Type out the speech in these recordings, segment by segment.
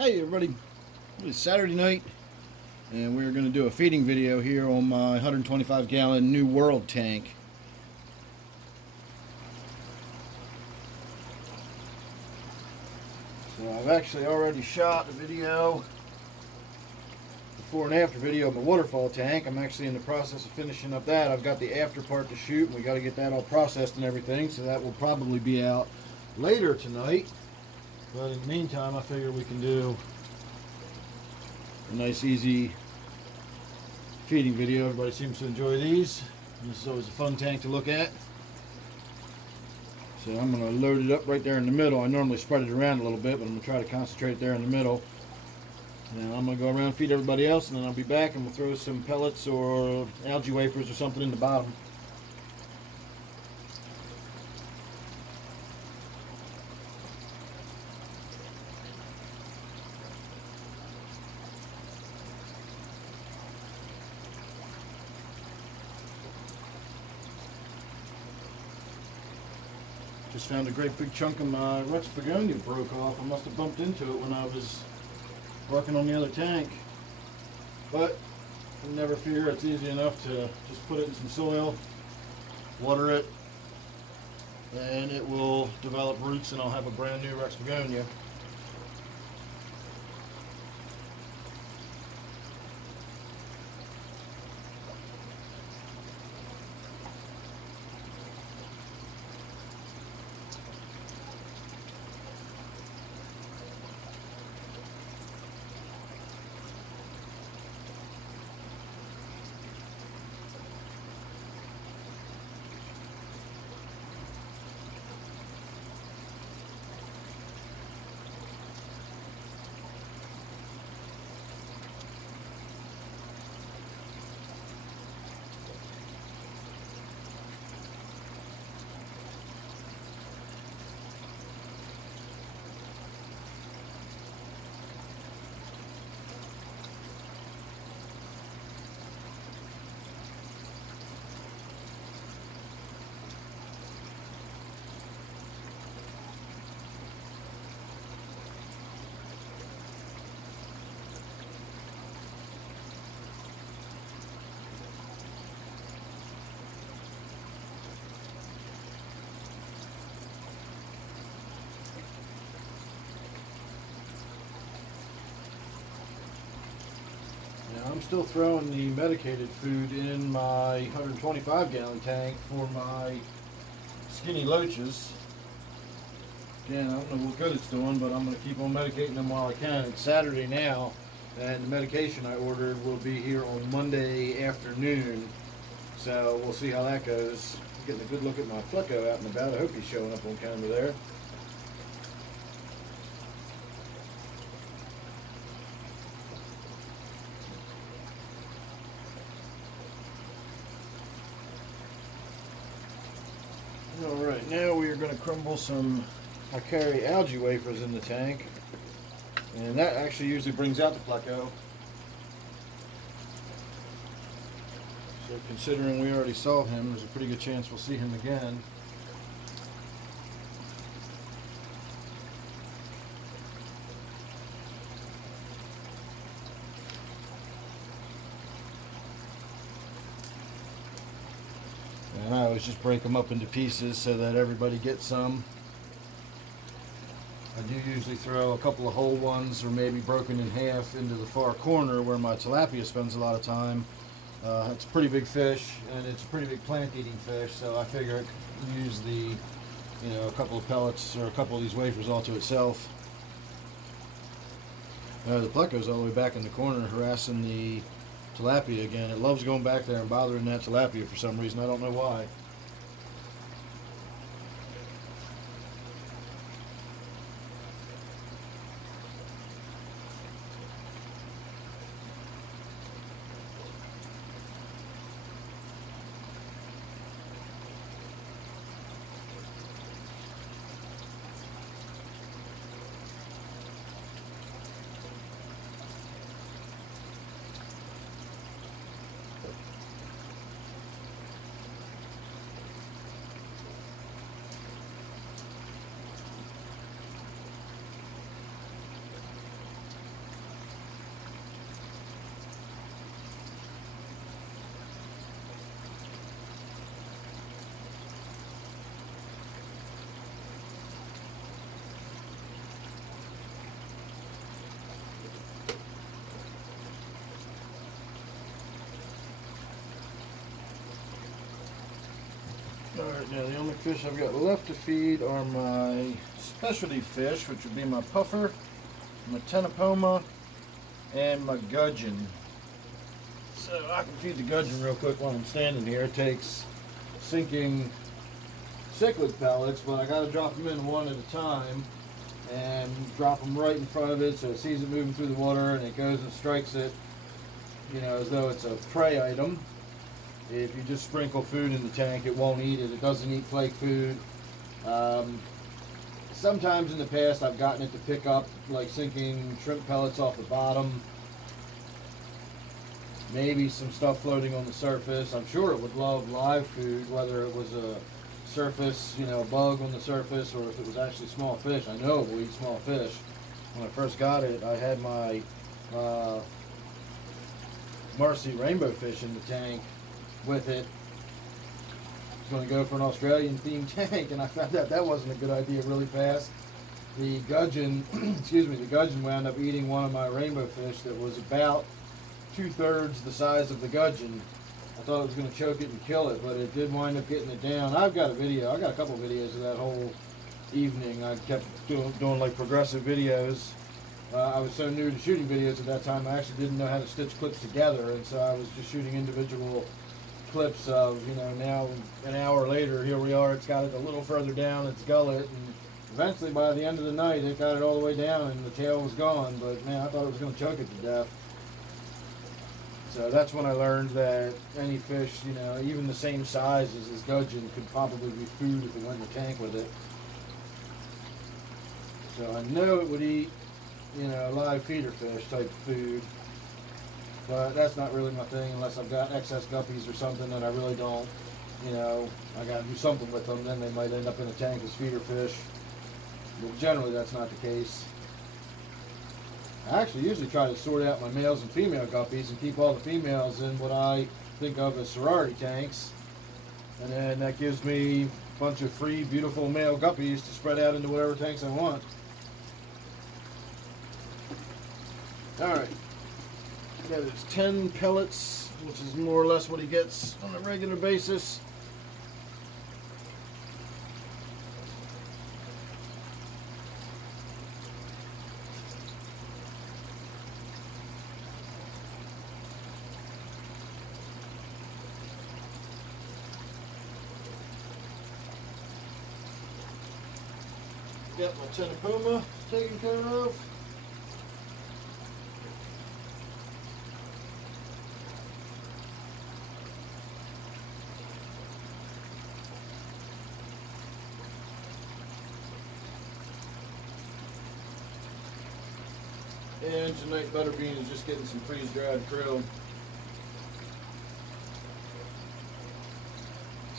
Hey everybody, it's Saturday night and we're going to do a feeding video here on my 125 gallon New World tank. So I've actually already shot a video, before and after video of my waterfall tank. I'm actually in the process of finishing up that. I've got the after part to shoot and we got to get that all processed and everything, so that will probably be out later tonight. But in the meantime, I figure we can do a nice easy feeding video. Everybody seems to enjoy these. This is always a fun tank to look at. So I'm going to load it up right there in the middle. I normally spread it around a little bit, but I'm going to try to concentrate there in the middle. Now I'm going to go around and feed everybody else, and then I'll be back and we'll throw some pellets or algae wafers or something in the bottom. Just found a great big chunk of my Rex begonia broke off. I must have bumped into it when I was working on the other tank. But never fear, it's easy enough to just put it in some soil, water it, and it will develop roots and I'll have a brand new Rex begonia. Now I'm still throwing the medicated food in my 125 gallon tank for my skinny loaches. Again, I don't know what good it's doing, but I'm going to keep on medicating them while I can. It's Saturday now, and the medication I ordered will be here on Monday afternoon. So we'll see how that goes. Getting a good look at my pleco out and about. I hope he's showing up on camera there. Alright, now we are going to crumble some, I carry algae wafers in the tank, and that actually usually brings out the pleco. So considering we already saw him, there's a pretty good chance we'll see him again. And I always just break them up into pieces so that everybody gets some. I do usually throw a couple of whole ones or maybe broken in half into the far corner where my tilapia spends a lot of time. It's a pretty big fish and it's a pretty big plant eating fish, so I figure I could use the, a couple of pellets or a couple of these wafers all to itself. The pleco's all the way back in the corner harassing the tilapia again. It loves going back there and bothering that tilapia for some reason. I don't know why. Now the only fish I've got left to feed are my specialty fish, which would be my puffer, my tenopoma, and my gudgeon. So I can feed the gudgeon real quick while I'm standing here. It takes sinking cichlid pellets, but I got to drop them in one at a time and drop them right in front of it so it sees it moving through the water and it goes and strikes it, you know, as though it's a prey item. If you just sprinkle food in the tank, it won't eat it. It doesn't eat flake food. Sometimes in the past I've gotten it to pick up like sinking shrimp pellets off the bottom. Maybe some stuff floating on the surface. I'm sure it would love live food, whether it was a surface, you know, bug on the surface, or if it was actually small fish. I know it will eat small fish. When I first got it, I had my Marcy rainbow fish in the tank with it. I was going to go for an Australian themed tank, and I found out that wasn't a good idea really fast. The gudgeon, the gudgeon wound up eating one of my rainbow fish that was about 2/3 the size of the gudgeon. I thought it was going to choke it and kill it, but it did wind up getting it down. I've got a video. I got a couple of videos of that whole evening. I kept doing like progressive videos. I was so new to shooting videos at that time, I actually didn't know how to stitch clips together, and so I was just shooting individual clips of, you know, now an hour later, here we are, it's got it a little further down its gullet, and eventually by the end of the night, it got it all the way down and the tail was gone, but man, I thought it was going to choke it to death. So that's when I learned that any fish, you know, even the same size as this gudgeon could probably be food if it went in the tank with it. So I know it would eat, you know, live feeder fish type food, but that's not really my thing unless I've got excess guppies or something that I really don't, you know, I got to do something with them. Then they might end up in a tank as feeder fish, but generally that's not the case. I actually usually try to sort out my males and female guppies and keep all the females in what I think of as sorority tanks, and then that gives me a bunch of free, beautiful male guppies to spread out into whatever tanks I want. Alright, yeah, there's 10 pellets, which is more or less what he gets on a regular basis. Got my tenopoma taken care of. And tonight Butterbean is just getting some freeze-dried krill.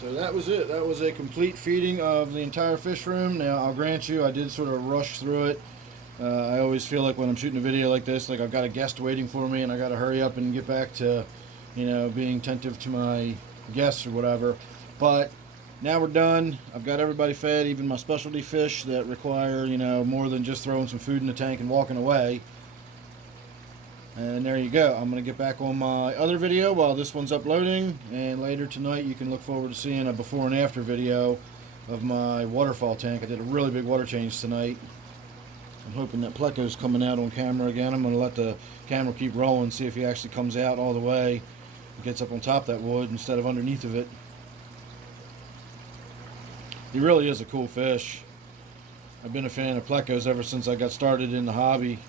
So that was it. That was a complete feeding of the entire fish room. Now, I'll grant you, I did sort of rush through it. I always feel like when I'm shooting a video like this, like I've got a guest waiting for me and I got to hurry up and get back to, you know, being attentive to my guests or whatever. But now we're done. I've got everybody fed, even my specialty fish that require, you know, more than just throwing some food in the tank and walking away. And there you go. I'm going to get back on my other video while this one's uploading, and later tonight you can look forward to seeing a before and after video of my waterfall tank. I did a really big water change tonight. I'm hoping that Pleco's coming out on camera again. I'm going to let the camera keep rolling, see if he actually comes out all the way and gets up on top of that wood instead of underneath of it. He really is a cool fish. I've been a fan of Plecos ever since I got started in the hobby.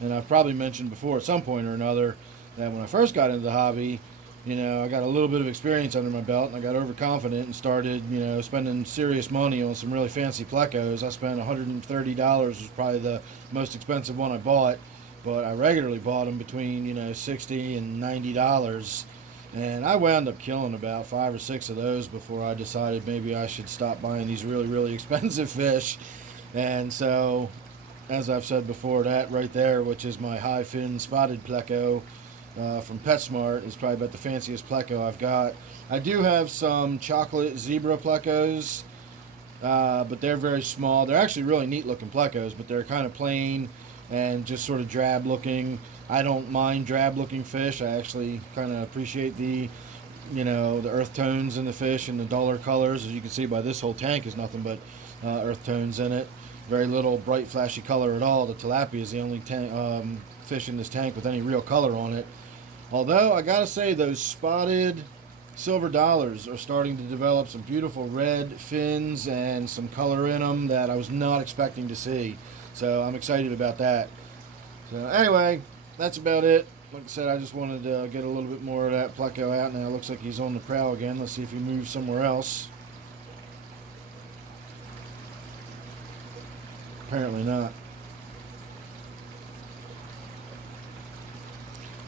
And I've probably mentioned before at some point or another that when I first got into the hobby, you know, I got a little bit of experience under my belt and I got overconfident and started, you know, spending serious money on some really fancy plecos. I spent $130, was probably the most expensive one I bought, but I regularly bought them between, you know, $60 and $90. And I wound up killing about 5 or 6 of those before I decided maybe I should stop buying these really, really expensive fish. And so, as I've said before, that right there, which is my high fin spotted pleco from PetSmart, is probably about the fanciest pleco I've got. I do have some chocolate zebra plecos, but they're very small. They're actually really neat looking plecos, but they're kind of plain and just sort of drab looking. I don't mind drab looking fish. I actually kind of appreciate the you know, the earth tones in the fish and the duller colors. As you can see by this whole tank is nothing but earth tones in it. Very little bright flashy color at all. The tilapia is the only fish in this tank with any real color on it. Although I gotta say, those spotted silver dollars are starting to develop some beautiful red fins and some color in them that I was not expecting to see. So I'm excited about that. So anyway, that's about it. Like I said, I just wanted to get a little bit more of that pleco out. Now it looks like he's on the prowl again. Let's see if he moves somewhere else. Apparently not.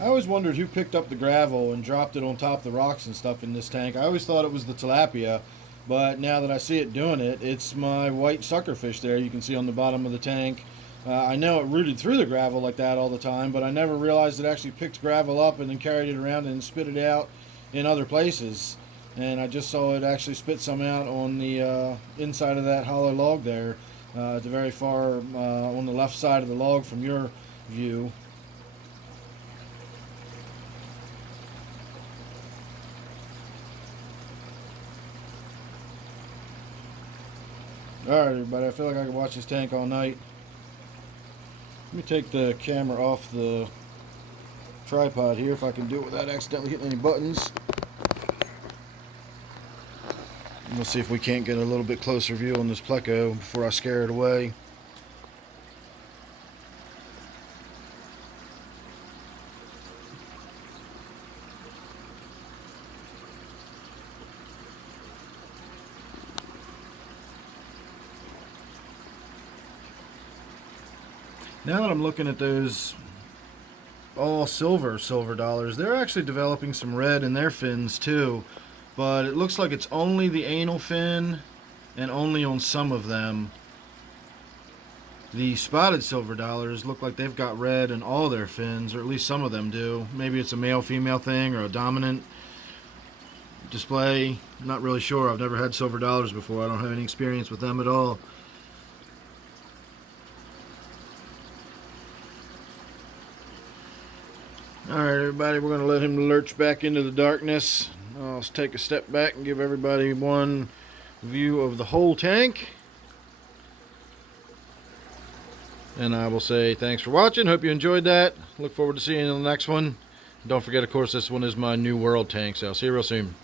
I always wondered who picked up the gravel and dropped it on top of the rocks and stuff in this tank. I always thought it was the tilapia, but now that I see it doing it, it's my white suckerfish there you can see on the bottom of the tank. I know it rooted through the gravel like that all the time, but I never realized it actually picked gravel up and then carried it around and spit it out in other places. And I just saw it actually spit some out on the inside of that hollow log there, at the very far on the left side of the log from your view. Alright everybody, I feel like I could watch this tank all night. Let me take the camera off the tripod here if I can do it without accidentally hitting any buttons. We'll see if we can't get a little bit closer view on this pleco before I scare it away. Now that I'm looking at those all silver dollars, they're actually developing some red in their fins too, but it looks like it's only the anal fin and only on some of them. The spotted silver dollars look like they've got red in all their fins, or at least some of them do. Maybe it's a male-female thing or a dominant display. I'm not really sure. I've never had silver dollars before. I don't have any experience with them at all. Alright everybody, we're going to let him lurch back into the darkness. I'll take a step back and give everybody one view of the whole tank. And I will say thanks for watching. Hope you enjoyed that. Look forward to seeing you in the next one. Don't forget, of course, this one is my New World tank, so I'll see you real soon.